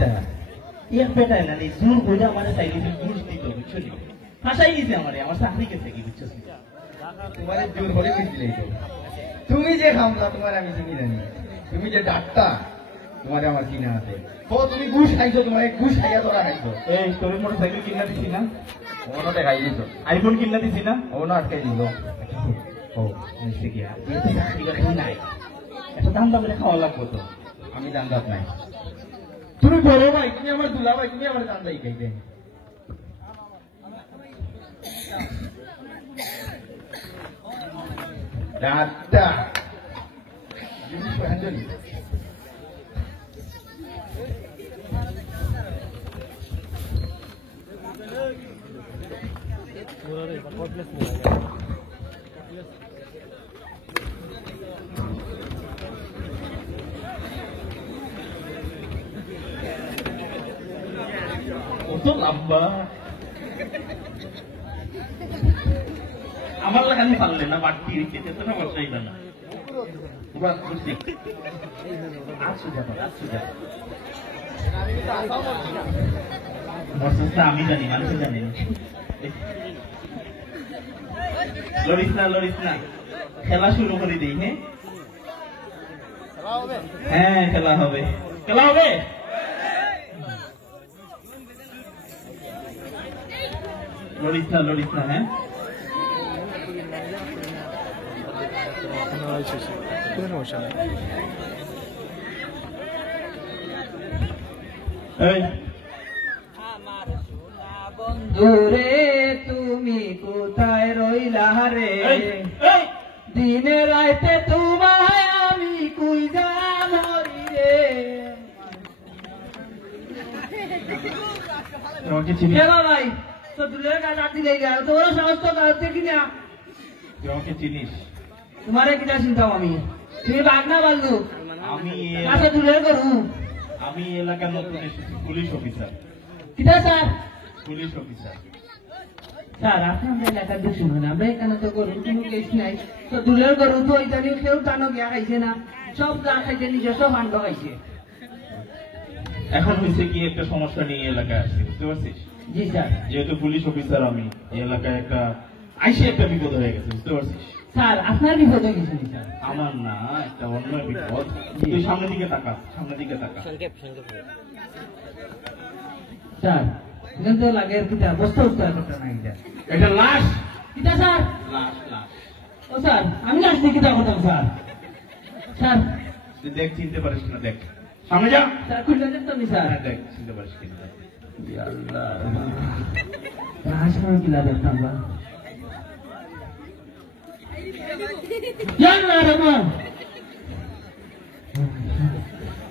এক বেটায় না জোর করে আমার চাইলে ঘুষ দিত বুঝছো নি ফাঁসাই গেছে আমার চাকরি গেছে কি বুঝছো তোমার জোর হলে বুঝলে তুমি যে খামলা তোমার আমি চিনি জানি তুমি যে ডাক্তার তোমার আমার চিনা আছে তো তুমি ঘুষ খাইছো তোমার ঘুষ খাইয়া তোরা খাইছো এই তোর মোটরসাইকেল কিনা দিছি না ওনো দেখাই দিছো আইফোন কিনা দিছি না ওনো আটকাই দিল ও নিশ্চয় কি চাকরি নাই একটা দাম দাম খাওয়া লাগবো তো আমি দান্দাত নাই তুমি বড় ভাই তুমি আমার দুলা ভাই তুমি আমার দান্দাই খাইবে দাদা জিনিস পছন্দ কত লম্বা আমার লাগানি পারলে না বাড়তি রেখেছে তো না বসাই না এবার বুঝছি আমি জানি মানুষ জানি লড়িস না খেলা শুরু করে দিই হ্যাঁ খেলা হবে লড়িস না হ্যাঁ বন্ধুরে তুমি কোথায় রইলা রে দিনে রাইতে তোমায় আমি কুইজা মরি রে ভাই তো দুলের গাছ আটি লেগে গেল তোর সমস্ত কালতে কিনা তোমাকে চিনিস তোমারে কিনা চিন্তাও আমি তুমি বাগনা বাল্লু আমি কাছে দুলের করু আমি এলাকার নতুন এসেছি পুলিশ অফিসার কিনা স্যার পুলিশ অফিসার স্যার আপনি আমরা এলাকার দুঃখ শুনুন আমরা এখানে তো গরু কোনো কেস নাই তো দুলের গরু তো ইতালি কেউ টানো গিয়া খাইছে না সব গা খাইছে নিজস্ব ফান্ড খাইছে এখন হয়েছে কি একটা সমস্যা নিয়ে এলাকায় আসছে বুঝতে পারছিস জি স্যার যেহেতু পুলিশ অফিসার আমি এই এলাকায় একটা আইসে একটা বিপদ হয়ে গেছে বুঝতে পারছিস স্যার আপনার বিপদ হয়ে গেছে স্যার আমার না একটা অন্য বিপদ তুই সামনের দিকে তাকা স্যার এখান তো লাগে আর কিটা বস্তা উস্তা করতে না এটা লাশ কিটা স্যার লাশ ও স্যার আমি আসছি কিটা করতাম স্যার স্যার তুই দেখ চিনতে পারিস না দেখ সামনে যা স্যার খুললে দেখতো নি স্যার দেখ চিনতে পারিস কিনা লাশ আমি কিলা দেখতাম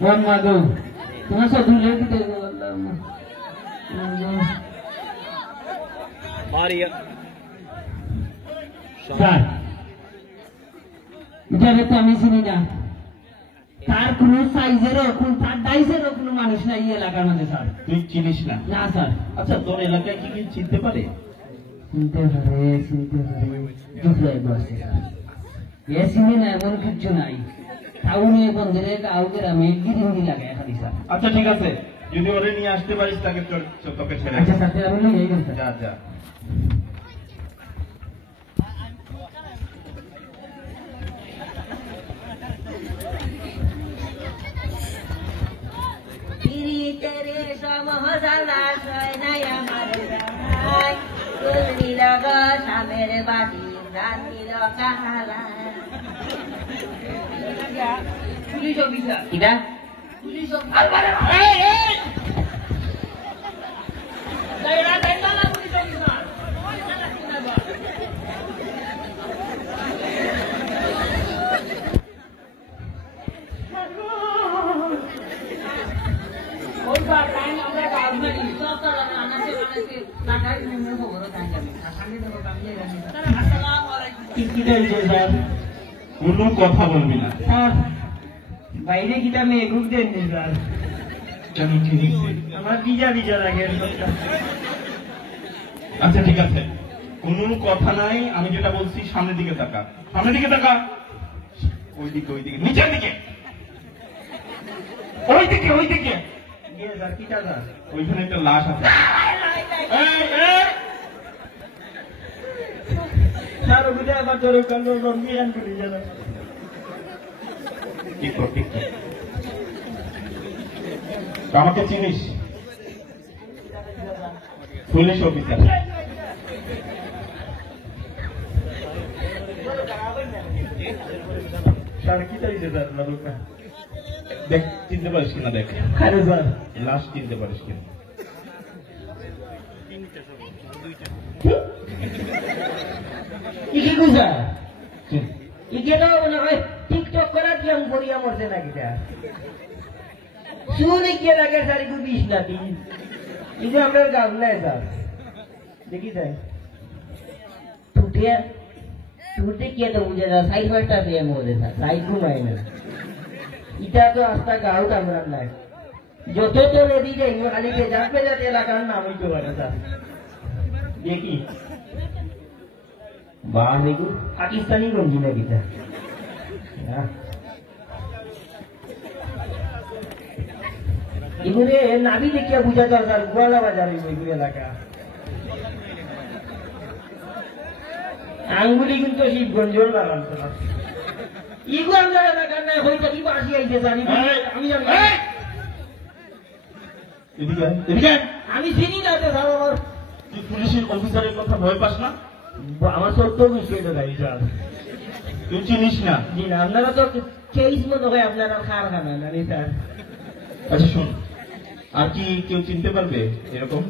বা মাগো তোমার সব দুলে দিতে স্যার এটারে তো আমি চিনি না তার কোন সাইজেরও তার ডাইজেরও কোনো মানুষ নাই এই এলাকার মধ্যে স্যার তুই চিনিস না না স্যার আচ্ছা তোর এলাকায় কি চিনতে পারে চিনতে পারে দুপুরে বসে এ চিনি না এমন কিছু নাই টাউনে বন্ধুরে কাউকে আমি গিরিঙ্গি লাগে খালি স্যার আচ্ছা ঠিক আছে যদি ওরে নিয়ে আসতে পারিস তাকে তোকে ছেড়ে আচ্ছা স্যার আমি নিয়ে গেলাম যা তেরে সমহসালা সয় নাই আমার জানাই ফুল নীল সামের বাটি রান নীল কাহালা পুলিশ অফিসার কিটা পুলিশ অফিসার কোনো কথা বলবি না বাইরে কিটা মেয়ে গ্রুপ দেন স্যার কেন কি হয়েছে? আমার ভিজা লাগে আচ্ছা ঠিক আছে কোনো কথা নাই আমি যেটা বলছি সামনের দিকে তাকা ওইদিকে নিচের দিকে ওইদিকে স্যার কিটা স্যার ওইখানে একটা লাশ আছে। স্যার ওগুলো আবার ধরে কালো রঙিয়ান করে গেল ঠিক কর, ঠিক কর। আমাকে চিনিস? Police officer. স্যার কিটা হয়েছে স্যার লালুকা দেখ, চিনতে পারিস কিনা দেখ, আরে স্যার লাশ চিনতে পারিস কিনা। কি বুঝা চিন। ইকে তো মনে হয় টিকটক করার কি আমি করিয়া মরছে না কিটা শুনে কে লাগে স্যার একটু 20 না 3 ಇದು আপনার গাম নাই স্যার দেখি যাই टूटे किया तो मुझे साइड फर्स्ट प्रेम हो देता साइड घुमाए ना इटा तो आस्था गाँव का मेरा लाइफ जो तो रेडी जाएंगे खाली के जाते जाते लगा नाम ही जो बना था देखी बाहर देखो पाकिस्तानी गंजी लगी था इगुरे नाभी देखिए बुझा था सर गुआला बाजार में इगुरे लगा আঙ্গুলি কিন্তু শিবগঞ্জের লাগান তোলা ইগু আমরা লাগান না হইতা কি বাসি আইছে জানি আমি জানি এদিকে আয়, এদিকে আয়। আমি চিনি না তো স্যার আমার তুই পুলিশের অফিসারের কথা ভয় পাস না? আমার সত্য বিষয় তো গাড়ি স্যার তুই চিনিস না? জি না আপনারা তো কেস মতো হয় আপনারা কারখানা না রে স্যার আচ্ছা শোন, আর কি কেউ চিনতে পারবে এরকম?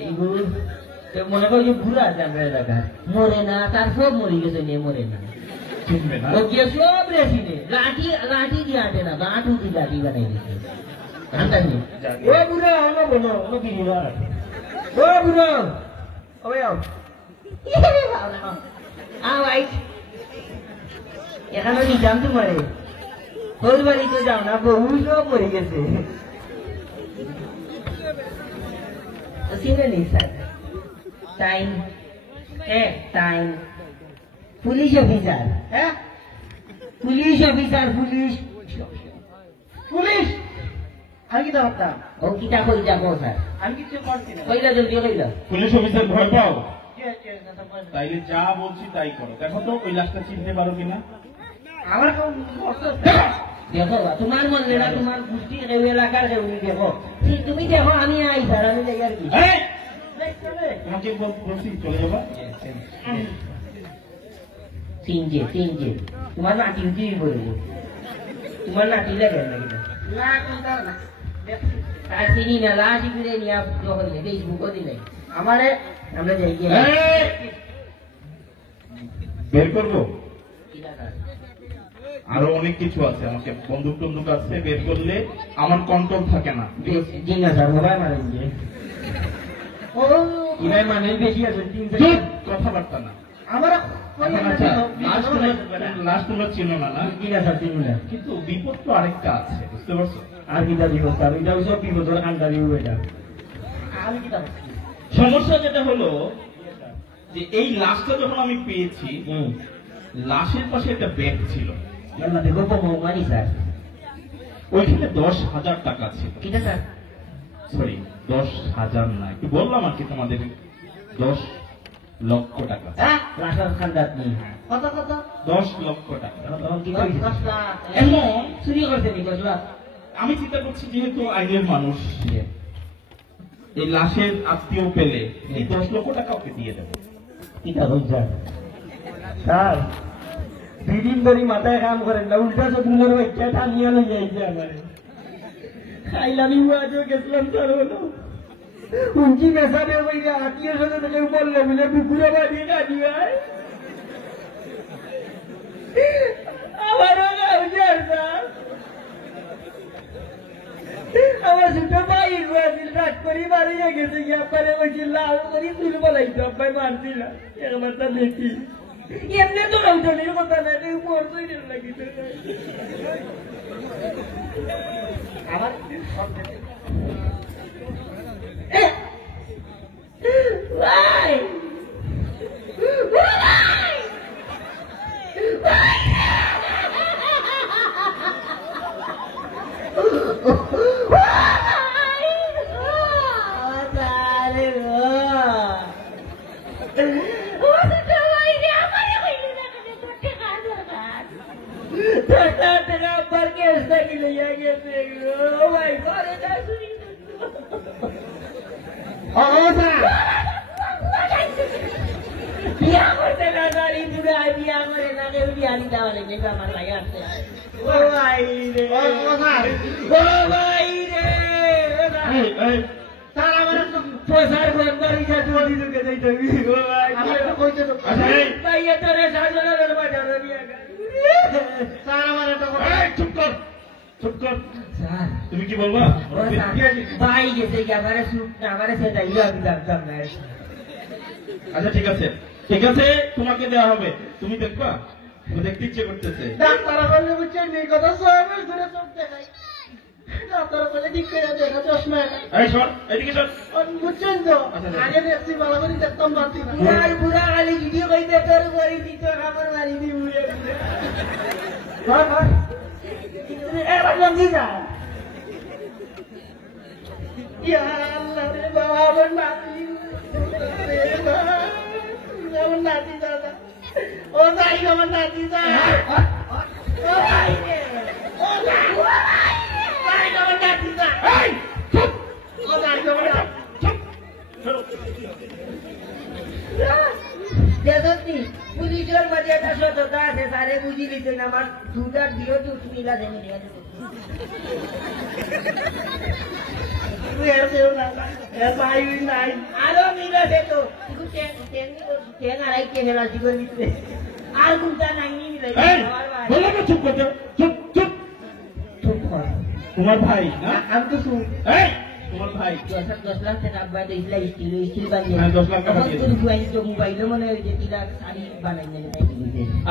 এইগুলো তো মনে করি যে ঘুরা আছে আমরা এলাকায় মরে না তার সব মরে গেছে নিয়ে মরে না চিনবে না? ও গিয়ে সব রেসি নে লাঠি লাঠি দিয়ে আটে না গাঁট উঠি লাঠি বানাই দিচ্ছে আন্দাজি ও বুড়ো আমরা বলো ও বিড়ি না ও বুড়ো ওই আও ভাই এখানে নিজাম তোমারে ওর বাড়িতে যাও না বহু সব মরে গেছে চিনে নি sir time time police officer হ্যাঁ পুলিশ অফিসার পুলিশ পুলিশ আমি কিটা হতাম ও কিটা কই যাবো স্যার আমি কিছু করছি না কইলা জলদি কইলা পুলিশ অফিসার ভয় পাও? তাইলে যা বলছি তাই করো। দেখো তো ওই লাশটা চিনতে পারো কিনা। আমার দেখো তোমার মনে না তোমার গোষ্ঠী কেউ এলাকার কেউ দেখো তুমি দেখো আমি আই স্যার আমি যাই আর কি এই! তোমাকে বলছি চলে যাবা। তিনটে তোমার নাতি উঠি বলবো তোমার নাতি লাগে না আর চিনি না লাশ ঘুরে নিয়ে ফেসবুকও দিলে আমারে আমরা যাই গিয়ে এই! বের করবো? আরো অনেক কিছু আছে, আমাকে বন্দুক টন্দুক আছে, বের করলে আমার কন্ট্রোল থাকে না। জি না স্যার মোবাইল মারেন যে ও ইলাই মানে বেশি আছে চুপ! কথাবার্তা না। আমার আচ্ছা, লাশ তোমরা চিনো না না? জি না স্যার চিনি না কিন্তু বিপদ তো আরেকটা আছে, বুঝতে পারছো? আর কিটা বিপদ স্যার এটাও সব বিপদ আন্ডা দিব এটা আর কিটা সমস্যা যেটা হলো যে এই লাশটা যখন আমি পেয়েছি, লাশের পাশে একটা ব্যাগ ছিল, না দেখো মারি স্যার ওইখানে 10,000 টাকা ছিল। কিটা স্যার সরি, 10,000 না, একটু বললাম আর কি তোমাদের, 10 লক্ষ টাকা। হ্যাঁ লাশার খান্দাত নেই কত 10 লক্ষ টাকা। তখন কি করি 10 লাখ এমন চুরি করতে নি 10 লাখ আমি চিন্তা করছি যেহেতু আইনের মানুষ, এই লাশের আত্মীয় পেলে এই 10 লক্ষ টাকা ওকে দিয়ে দেবো। কিটা হই স্যার দুদিন ধরে মাথায় কাম করেন না উল্টা চতুর্থ বাচ্চা টানিয়া লই যাইছে আমারে খাইলামি আজও গেছিলাম স্যার হলো উঞ্চি মেশাবে বইরে আত্মীয় সাথে থেকে বললে বলে বুকুরে বাড়িয়ে কাটি ভাই আমারও গাউজার স্যার আমার ছোট ভাই আসিল রাত করি বাড়িয়ে গেছে গিয়া পারে বলছি লাল করি তুল বলাইতো আব্বাই মারছিল একবার তা দেখি এমনি তো রৌজনের কথা না রে মরতই লাগিছে আমার ভাই আব্বার কেস থাকি লইয়া গেছে ও ভাই ঘরে যা শুনি বিয়া করতে না গাড়ি পুরা বিয়া করে না কেউ বিয়া দিতে হলে কিন্তু আমার লাগে আসছে ও ভাই রে ও ভাই রে তার আমার পয়সার বাড়ি যা তুই দিতে যাইতে ও ভাই আমি তো কইতে তো ভাই এত রে সাজনা রে বাজারে বিয়া স্যার আমার তো চুপ কর চুপ কর স্যার তুমি কি বলবা ভাই গেছে কি আমারে সেটা ইয়া আমি জানতাম না আচ্ছা ঠিক আছে ঠিক আছে তোমাকে দেওয়া হবে তুমি দেখবা তুমি দেখতে ইচ্ছে করতেছে ডাক্তার বললে বুঝছেন এই কথা 6 মাস ধরে চোখ দেখাই ডাক্তার বলে ঠিক করে দেখা চশমা এই সর এদিকে সর বুঝছেন তো আগে দেখছি ভালো করে দেখতাম বাতি পুরা খালি ভিডিও কইতে তোর বড়ি দিত আমার মারি দি উড়ে ধর ধর এবার বন্ধি যা ইয়া আল্লাহ রে বাবা আমার নাতি রে বাবা আমার নাতি দাদা ও যাই আমার নাতি দা ও ভাই রে ও ভাই ভাই আমার নাতি দা এই চুপ ও যাই আমার চুপ দেখি পুলিশের মাঝে একটা সততা আছে সারে বুঝি দিতেন আমার দুটার দিও তো মিলা দেন আরো মিলা দে তো আর কোনটা নাই চুপ করতে চুপ চুপ চুপ কর তোমার ভাই না আমি তো শুন এই তোমার ভাই 10 লাখ টাকা আব্বা তো ইসলা স্টিল বানিয়ে হ্যাঁ, 10 লাখ টাকা তখন দিয়ে তোর বুয়াই তো মোবাইলে মনে হয় যে তিলা শাড়ি বানাই নাই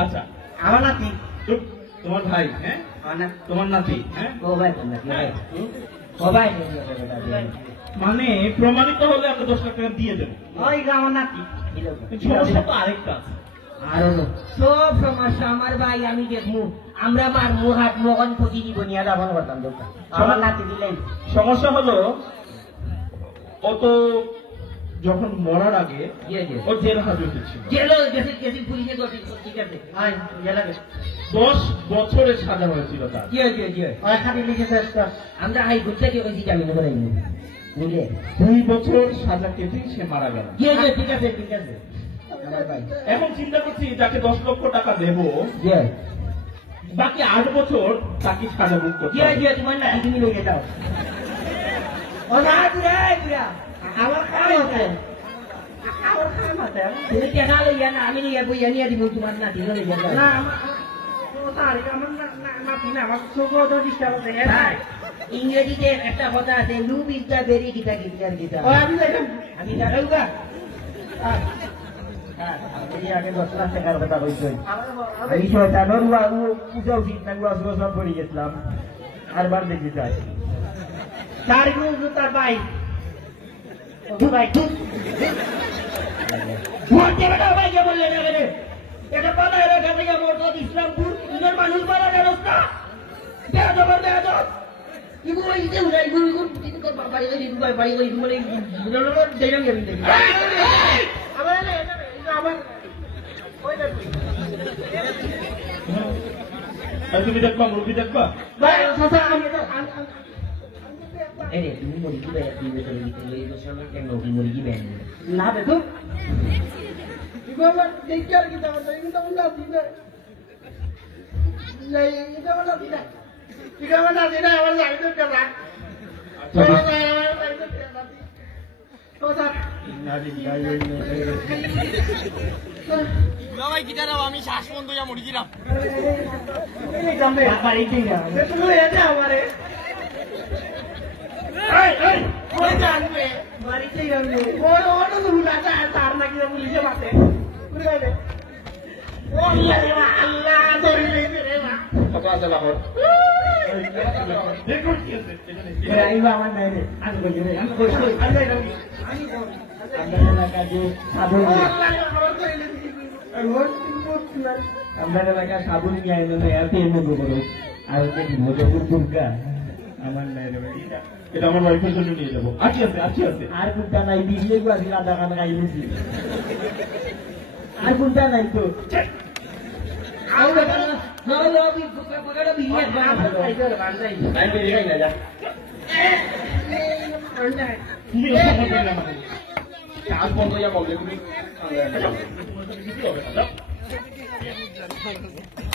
আচ্ছা আমার নাতি চুপ তোমার ভাই হ্যাঁ তোমার নাতি হ্যাঁ ও ভাই তো নাতি ভাই ও ভাই মানে প্রমাণিত হলে আমরা 10 লাখ টাকা দিয়ে দেবো ওই আমার নাতি সমস্যা তো আরেকটা আছে। আরো সব সমস্যা আমার ভাই আমি দেখবো আমরা মারমু হাত মগন প্রতি জীবনিয়া যাবন করতাম দোকান আমার নাতি দিলেন সমস্যা হলো ও তো যখন মরার আগে ও জেল হাজতে ছিল জেলো গেছে গেছে পুলিশে দোষী ঠিক আছে আয় জেলা গেছে 10 বছরের সাজা হয়েছিল তার কি হয়েছে কি হয় ওই খালি লিখেছে আমরা হাই ঘুরতে গিয়ে কইছি জামিন করে নি বুঝলে 2 বছর সাজা কেটে সে মারা গেল কি হয়েছে ঠিক আছে আমার ভাই এখন চিন্তা করছি যাকে 10 লক্ষ টাকা দেবো কি হয় বাকি 8 বছর তাকে সাজা ভোগ করতে কি হয় কি তোমার নাতি তুমি লইয়ে যাও ও না তুই আমার কাম আছে আমার কাম আছে তুমি কেনা লইয়া না আমি নিয়ে বইয়া নিয়ে দিব তোমার নাতি লইয়া যাও না ইংরেজিতে একটা কথা আছে lube is the very Gita গীতার গীতা আমি জানাও গা আগে 10 লাখ টাকার কথা কইছি আমি শয়তানোর পূজা উচিত না গুয়া পড়ে গেছিলাম আর বার দেখি যাই তার গুলো তার ভাই ভাই ভাই কে বললে না রে এটা পালা এলাকা থেকে মোটর ইসলামপুর নিজের মানুষ পালা ব্যবস্থা দেয়া জবর দেয়া জব ইগু ইতে উড়াই গুল গুল তিন কর বাড়ি গই দুবাই বাড়ি গই মানে গুলো দেইলাম আমি দেখি আমার এটা আমার ওই দেখি তুমি দেখবা মুরগি দেখবা ভাই সাসা আমি তো এই তুমি মুরগি ভাই তুমি তো এই বছর কেন মুরগি ভাই না দেখো Gimana dikir kita kita mana tidak? Kita mana tidak? Kita mana tidak? Awal saya itu kerana. Awal saya itu kerana. Kosa. Bawa kita dah kami saswon tu yang mau dikiram. Ini sampai apa ini ya? Betul ya hamaरे. এই Kau jangan be. Mari kita ni. Orang tu sudah tak sarna kita polisi mate. Udah deh. Oh iya deh Allah, sorry deh mah. কত আছে লাহোর দেখুন কি আছে এই বাবা নাই রে আমি কই রে আমি কই কই আমি নাই আমি কই আমরা এলাকা যে সাবুন আমরা এলাকা সাবুন নিয়ে আইলো না এতে এনে বলো আর যে মজবুর দুর্গা আমার নাই রে ভাই এটা আমার ওয়াইফের জন্য নিয়ে যাবো। আর কি আছে, আর কি আছে? আর কোনটা নাই বিজলি গুয়াছি আধা খান খাই নিছি আর কোনটা নাই তো কি অবস্থা করবেন আমাকে? কাজ বন্ধ হইয়া বলবে তুমি